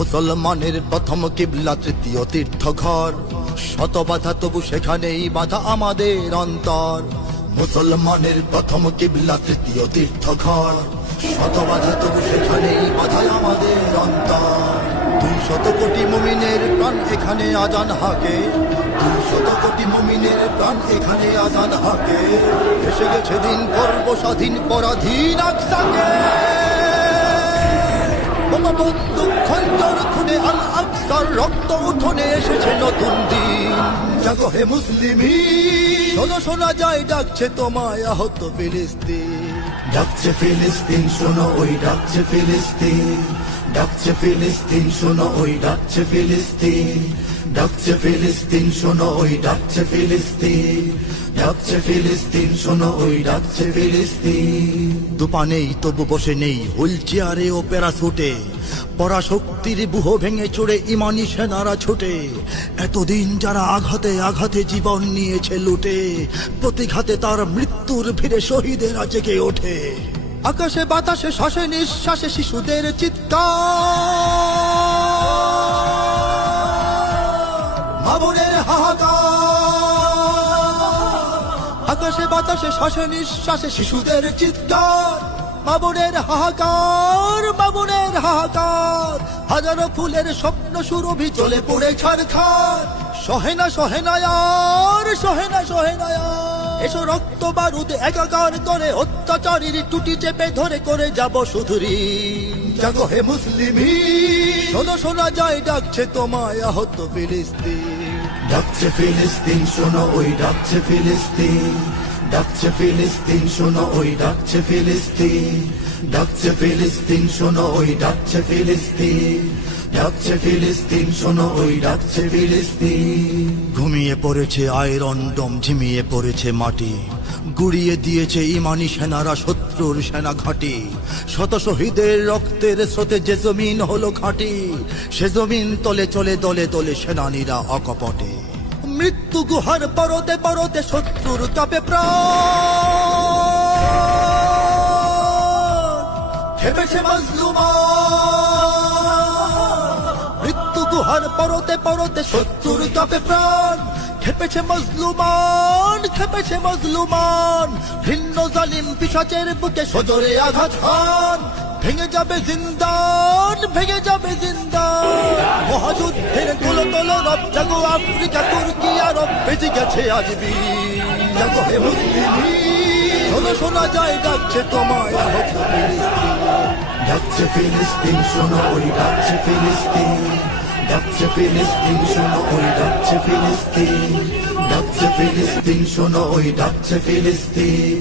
মুসলমানের প্রথম কিবলা তৃতীয় তীর্থ ঘর, শত বাধা তবু সেখানেই বাধা আমাদের অন্তর। মুসলমানের প্রথম কিবলা তৃতীয় তীর্থ ঘর, শত বাধা তবু সেখানেই বাধা আমাদের অন্তর। 200 কোটি মুমিনের প্রাণ এখানে আজান হাকে, 200 কোটি মুমিনের প্রাণ এখানে আজান হাকে। এসে গেছে দিন করব স্বাধীন পরাধীন আকসাকে। বোমা বন্দুক খঞ্জর খুনে আল আকসার রক্ত উঠোনে এসেছে নতুন দিন। জাগো হে মুসলিমিন, শোনো শোনা যায় ডাকছে তোমায় আহত ফিলিস্তিন। ডাকছে ফিলিস্তিন শোনো ওই ডাকছে ফিলিস্তিন, ডাকছে ফিলিস্তিন শোনো ওই ডাকছে ফিলিস্তিন, ডাকছে ফিলিস্তিন শোনো ওই ডাকছে ফিলিস্তিন, ডাকছে ফিলিস্তিন শোনো ওই ডাকছে ফিলিস্তিন। দুপা নেই তবু বসে নেই হুইল চেয়ারে ও প্যারাসুটে, পরাশক্তির বুহ ভেঙে চড়ে ইমানি সেনারা ছুটে। এতদিন যারা আঘাতে আঘাতে জীবন নিয়েছে লুটে, প্রতিঘাতে তার মৃত্যুর ভিড়ে শহীদেরা জেগে ওঠে। আকাশে বাতাসে শ্বাসে নিঃশ্বাসে শিশুদের চিৎকার, মা বোনের হাহাকার। আকাশে বাতাসে শ্বাসে নিঃশ্বাসে শিশুদের চিৎকার, মা বোনের হাহাকার, মা বোনের হাহাকার। হাজারো ফুলের স্বপ্ন সুরভি চলে পড়ে ছারখার। সহেনা সহেনায়ার, সহেনা সহেনায়ার। এসো রক্ত বারুদ একাকার করে অত্যাচারীর টুটি চেপে ধরে করে যাব শুধুরি। জাগো হে মুসলিমিন, শোনো শোনা যায় ডাকছে তোমায় আহত ফিলিস্তিন। ডাকছে ফিলিস্তিন শোনো ওই ডাকছে ফিলিস্তিন, ডাকছে ফিলিস্তিন শোনো ওই ডাকছে ফিলিস্তিন, ডাকছে ফিলিস্তিন শোনো ওই ডাকছে ফিলিস্তিন, ডাকছে ফিলিস্তিন শোনো ওই ডাকছে ফিলিস্তিন। ঘুমিয়ে পড়েছে আয়রন ডোম, ঝিমিয়ে পড়েছে মাটি, গুড়িয়ে দিয়েছে ইমানি সেনারা শত্রুর সেনা ঘাঁটি। শত শহীদের রক্তের স্রোতে যে জমিন হলো খাঁটি, সে জমিন তলে চলে দলে দলে সেনানীরা অকপটে। মৃত্যু গুহার পরতে পরতে শত্রুর কাপে প্রাণ, খেপেছে মাজলুমান। মৃত্যু গুহার পরতে পরতে শত্রুর কাপে প্রাণ, খেপেছে মজলুমান, খেপেছে মজলুমান। ভিন্ন জালিম পিশাচের বুকে সজোরে আঘাত হান। ভেঙে যাবে জিন্দান, ভেঙে যাবে জিন্দান। মহাযুদ্ধের কুলতল রব, জাগো আফ্রিকা তুর্কি আরব, বেজে গেছে আজ বীর। জাগো হে মুসলিমিন, শোনো শোনা যায় ডাকছে তোমায় আহত ফিলিস্তিন। ডাকছে ফিলিস্তিন শোনো ওই ডাকছে ফিলিস্তিন, ডাকছে ফিলিস্তিন শোনো ওই ডাকছে ফিলিস্তিন, ডাকছে ফিলিস্তিন শোনো ওই ডাকছে ফিলিস্তিন।